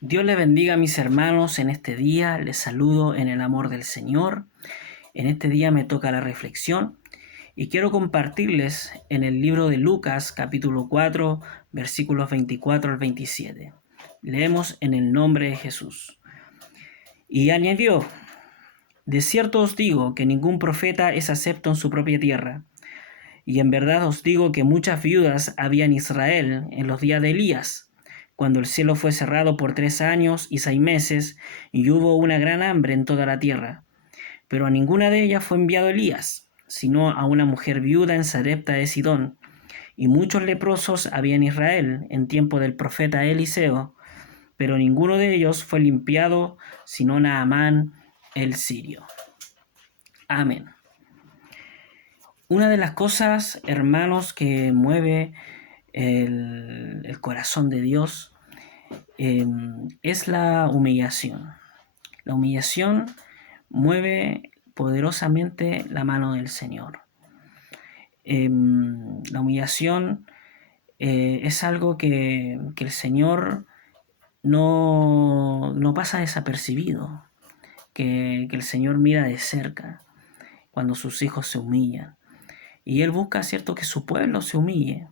Dios les bendiga a mis hermanos en este día, les saludo en el amor del Señor. En este día me toca la reflexión y quiero compartirles en el libro de Lucas capítulo 4 versículos 24 al 27. Leemos en el nombre de Jesús. Y añadió: de cierto os digo que ningún profeta es acepto en su propia tierra. Y en verdad os digo que muchas viudas había en Israel en los días de Elías, cuando el cielo fue cerrado por 3 años y 6 meses, y hubo una gran hambre en toda la tierra. Pero a ninguna de ellas fue enviado Elías, sino a una mujer viuda en Sarepta de Sidón. Y muchos leprosos había en Israel en tiempo del profeta Eliseo, pero ninguno de ellos fue limpiado, sino Naamán el sirio. Amén. Una de las cosas, hermanos, que mueve el corazón de Dios es la humillación. La humillación mueve poderosamente la mano del Señor. La humillación es algo que el Señor no pasa desapercibido, que el Señor mira de cerca cuando sus hijos se humillan. Y Él busca, ¿cierto?, que su pueblo se humille.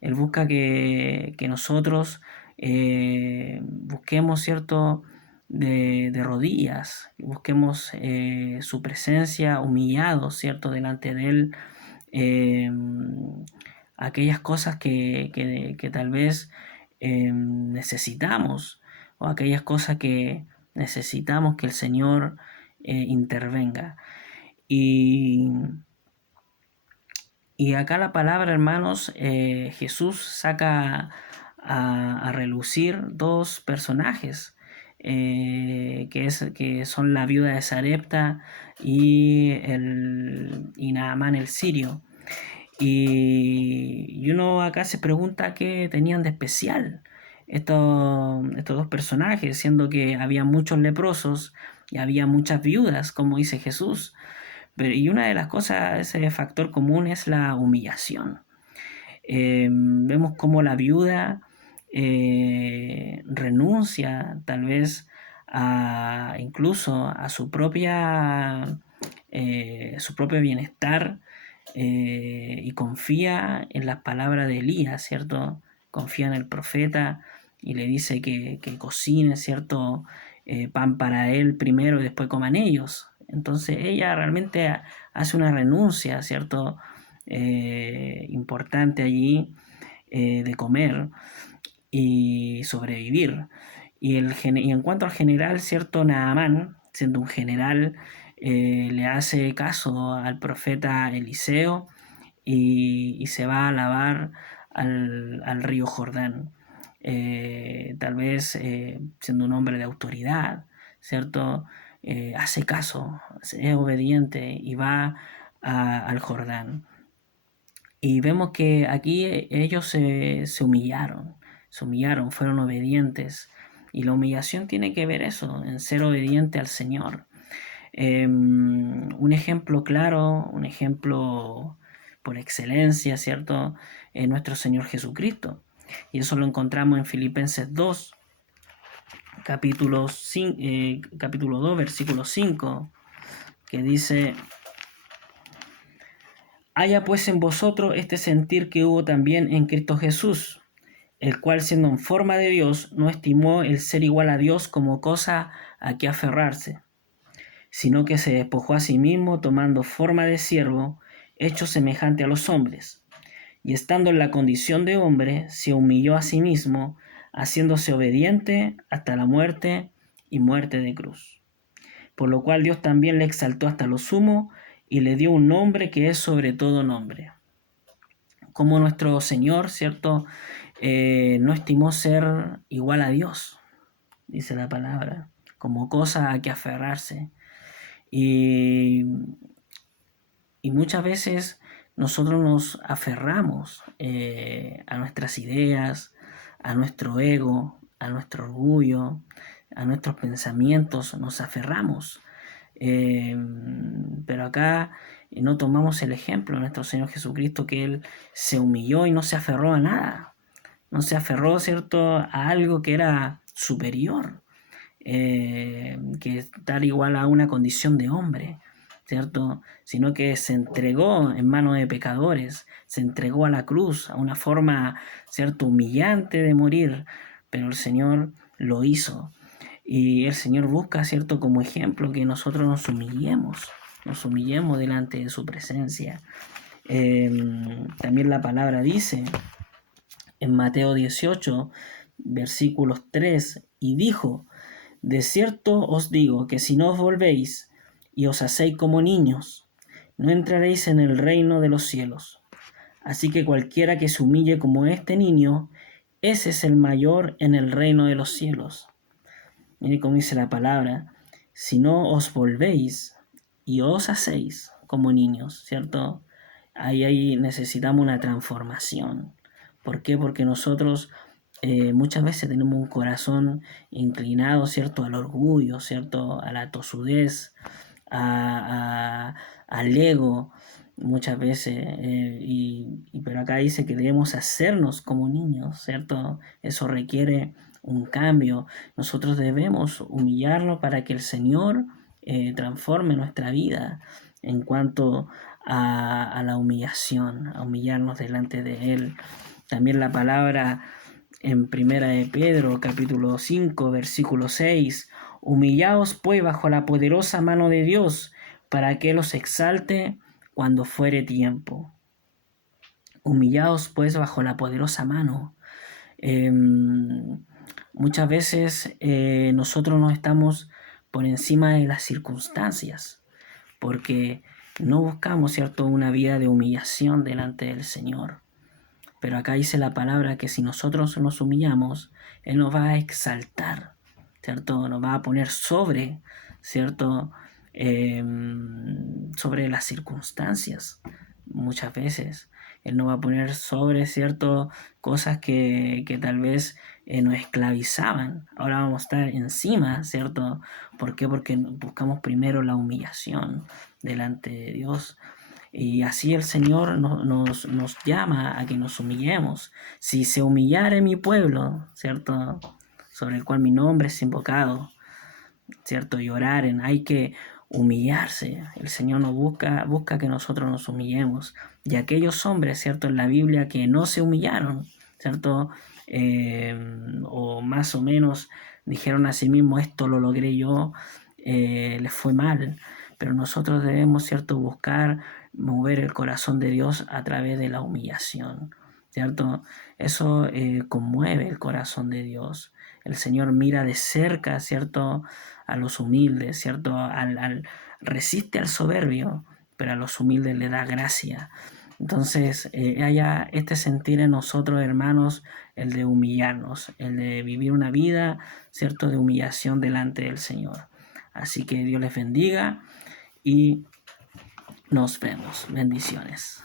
Él busca que nosotros busquemos, ¿cierto?, de rodillas, busquemos su presencia humillados, ¿cierto?, delante de Él. Aquellas cosas que tal vez necesitamos, o aquellas cosas que necesitamos que el Señor intervenga. Y acá la palabra, hermanos, Jesús saca a relucir dos personajes, que son la viuda de Sarepta y Naamán el sirio. Y uno acá se pregunta qué tenían de especial estos dos personajes, siendo que había muchos leprosos y había muchas viudas, como dice Jesús. Y una de las cosas, ese factor común, es la humillación. Vemos cómo la viuda renuncia tal vez incluso a su propio bienestar, y confía en las palabras de Elías, ¿cierto? Confía en el profeta y le dice que cocine, ¿cierto?, pan para él primero y después coman ellos. Entonces ella realmente hace una renuncia, ¿cierto?, importante allí, de comer y sobrevivir. Y en cuanto al general, ¿cierto?, Naamán, siendo un general, le hace caso al profeta Eliseo y se va a lavar al río Jordán. Tal vez siendo un hombre de autoridad, ¿cierto? Hace caso, es obediente y va al Jordán. Y vemos que aquí ellos se humillaron, fueron obedientes. Y la humillación tiene que ver eso, en ser obediente al Señor. Un ejemplo claro, un ejemplo por excelencia, ¿cierto?, es nuestro Señor Jesucristo. Y eso lo encontramos en Filipenses 2, capítulo 2, versículo 5, que dice: haya pues en vosotros este sentir que hubo también en Cristo Jesús, el cual, siendo en forma de Dios, no estimó el ser igual a Dios como cosa a que aferrarse, sino que se despojó a sí mismo, tomando forma de siervo, hecho semejante a los hombres. Y estando en la condición de hombre, se humilló a sí mismo, haciéndose obediente hasta la muerte y muerte de cruz. Por lo cual Dios también le exaltó hasta lo sumo y le dio un nombre que es sobre todo nombre. Como nuestro Señor, ¿cierto?, no estimó ser igual a Dios, dice la palabra, como cosa a que aferrarse. Y muchas veces nosotros nos aferramos a nuestras ideas, a nuestro ego, a nuestro orgullo, a nuestros pensamientos, nos aferramos. Pero acá no tomamos el ejemplo de nuestro Señor Jesucristo, que Él se humilló y no se aferró a nada. No se aferró, ¿cierto?, a algo que era superior, que estar igual a una condición de hombre, ¿cierto? Sino que se entregó en manos de pecadores, se entregó a la cruz, a una forma, ¿cierto?, humillante de morir, pero el Señor lo hizo. Y el Señor busca, ¿cierto?, como ejemplo que nosotros nos humillemos delante de su presencia. También la palabra dice en Mateo 18, versículos 3, y dijo: de cierto os digo que si no os volvéis y os hacéis como niños, no entraréis en el reino de los cielos. Así que cualquiera que se humille como este niño, ese es el mayor en el reino de los cielos. Mire cómo dice la palabra: si no os volvéis y os hacéis como niños, ¿cierto? Ahí necesitamos una transformación. ¿Por qué? Porque nosotros muchas veces tenemos un corazón inclinado, ¿cierto?, al orgullo, ¿cierto?, a la tosudez, al ego, muchas veces. Pero acá dice que debemos hacernos como niños, ¿cierto? Eso requiere un cambio. Nosotros debemos humillarnos para que el Señor transforme nuestra vida en cuanto a la humillación, a humillarnos delante de Él. También la palabra en Primera de Pedro, capítulo 5, versículo 6, humillaos pues bajo la poderosa mano de Dios, para que los exalte cuando fuere tiempo. Humillaos pues bajo la poderosa mano. Muchas veces nosotros no estamos por encima de las circunstancias, porque no buscamos, ¿cierto?, una vida de humillación delante del Señor. Pero acá dice la palabra que si nosotros nos humillamos, Él nos va a exaltar, ¿cierto? Nos va a poner sobre, ¿cierto?, sobre las circunstancias. Muchas veces Él nos va a poner sobre, ¿cierto?, cosas que tal vez nos esclavizaban. Ahora vamos a estar encima, ¿cierto? ¿Por qué? Porque buscamos primero la humillación delante de Dios. Y así el Señor nos llama a que nos humillemos. Si se humillare mi pueblo, ¿cierto?, sobre el cual mi nombre es invocado, ¿cierto?, y oraren, hay que humillarse. El Señor nos busca que nosotros nos humillemos. Y aquellos hombres, ¿cierto?, en la Biblia que no se humillaron, ¿cierto?, o más o menos dijeron a sí mismos: esto lo logré yo, les fue mal. Pero nosotros debemos, ¿cierto?, buscar mover el corazón de Dios a través de la humillación, ¿cierto? Eso conmueve el corazón de Dios. El Señor mira de cerca, ¿cierto?, a los humildes, ¿cierto? Resiste al soberbio, pero a los humildes le da gracia. Entonces, haya este sentir en nosotros, hermanos, el de humillarnos, el de vivir una vida, ¿cierto?, de humillación delante del Señor. Así que Dios les bendiga y nos vemos. Bendiciones.